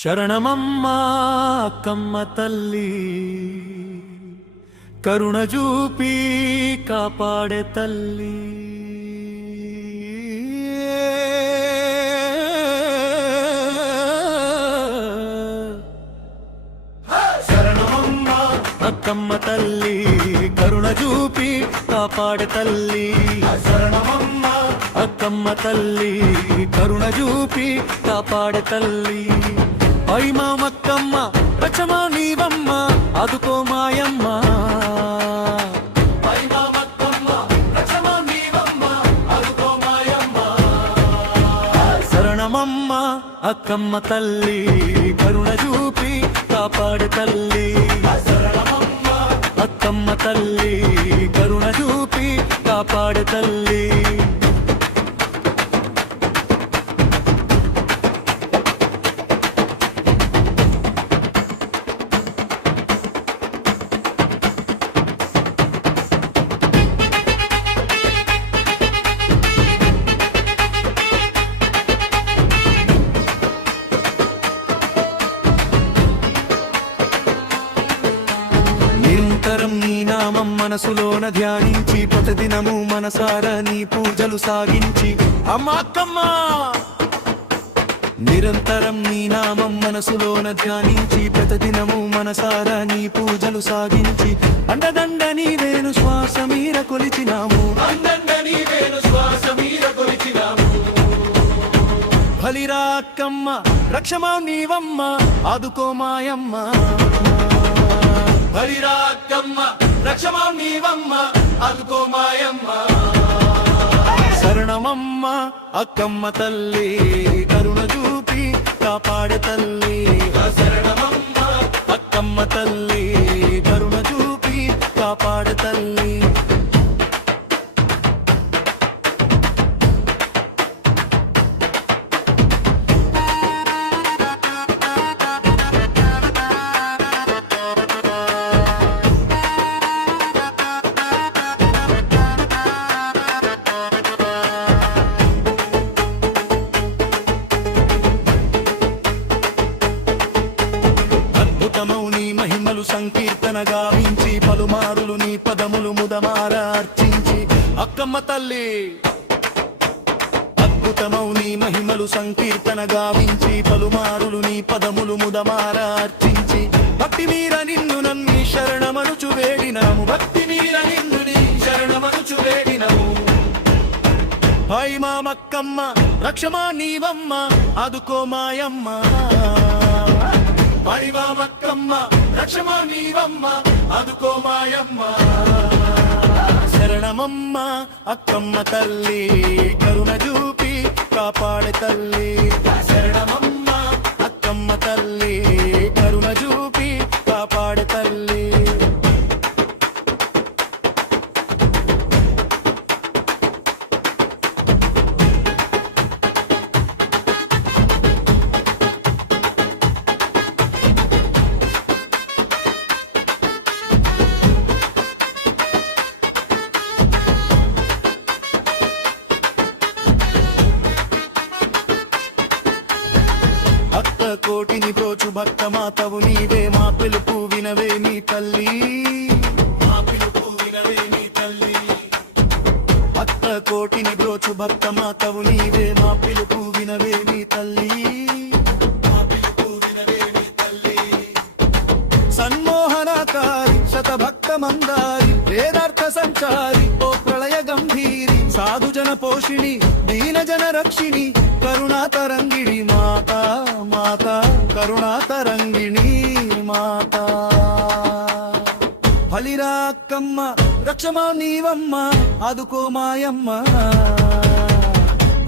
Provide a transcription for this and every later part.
శరణమమ్మా అక్కమ్మ తల్లి, కరుణ చూపి కాపాడే తల్లి. శరణమమ్మా అక్కమ్మ తల్లి, కరుణ చూపి కాపాడే తల్లి. శరణమమ్మా అక్కమ్మ తల్లి, కరుణ చూపి కాపాడే తల్లి. అయ్ మామక్కమ్మ రక్షమా నీవమ్మ, అదుకో మాయమ్మ. అయ్ మామక్కమ్మ రక్షమా నీవమ్మ, అదుకో మాయమ్మ. శరణమమ్మ అక్కమ్మ తల్లి, కరుణ చూపి కాపాడు తల్లి. శరణమమ్మ అక్కమ్మ తల్లి, కరుణ చూపి కాపాడు తల్లి. నిరంతరం నీ నామం మనసులోన ధ్యానించి, ప్రతిదినము మనసారా నీ పూజలు సాగించి. అమ్మా అక్కమ్మ నిరంతరం నీ నామం మనసులోన ధ్యానించి, ప్రతిదినము మనసారా నీ పూజలు సాగించి. అండదండ నీవేను శ్వాస మీర కొలిచినాము, అండండ నీవేను శ్వాస మీర కొలిచినాము. బలిరా అక్కమ్మ రక్షమా నీవమ్మ, ఆదుకో మాయమ్మ. బలిరా అక్కమ్మ రక్షమా నీవమ్మ, ఆదుకో మాయమ్మ. శరణమమ్మ అక్కమ్మ తల్లి, కరుణ చూపి కాపాడే తల్లి. శరణమమ్మ అక్కమ్మ తల్లి, కరుణ చూపి కాపాడే తల్లి. మహిమలు సంకీర్తన గావించి, పలుమారులు నీ పదములు ముదమార అర్చించి. అక్కమ్మ తల్లి అద్భుతమౌ నీ మహిమలు సంకీర్తన గావించి, పలుమారులు నీ పదములు ముదమార అర్చించి. భక్తి మీర నిన్ను నమ్మి శరణమనుచు వేడినాము, భక్తి మీర నిన్ను నీ శరణమనుచు వేడినాము. హై మామక్కమ్మ రక్షమా నీవమ్మ, ఆదుకో మాయమ్మ. మామక్కమ్మ రక్షమా నీవమ్మ, ఆదుకో మాయమ్మ. శరణమమ్మ అక్కమ్మ తల్లి, కరుణ చూపి కాపాడే తల్లి. శరణమమ్మ అక్కమ్మ తల్లి, కరుణ చూపి కాపాడే తల్లి. కోటిని బ్రోచు భక్త మాతవు నీవే, మా పిలుపు వినవే నీ తల్లి. మా పిలుపు వినవే నీ తల్లి. భక్త కోటిని బ్రోచు భక్త మాతవు నీవే, మా పిలుపు వినవే నీ తల్లి. మా పిలుపు వినవే నీ తల్లి. సన్మోహనకారి శతభక్త మందారి, వేదార్థ సంచారి, ఓ ప్రళయ గంభీరి, సాధుజన పోషిణి, దీనజన రక్షిణి, కరుణా తరంగిణి మాతా. మాతా కరుణా తరంగిణి మాతా. బలిరా అక్కమ్మ రక్షమా నీవమ్మ, ఆదుకో మాయమ్మ.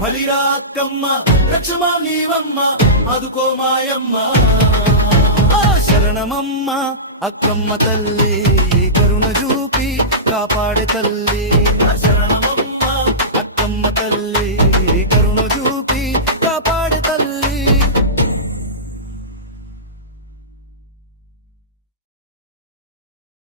బలిరా అక్కమ్మ రక్షమా నీవమ్మ, ఆదుకో మాయమ్మ. శరణమమ్మ అక్కమ్మ తల్లి, కరుణ చూపి కాపాడే తల్లి. శరణమమ్మ అక్కమ్మ తల్లి,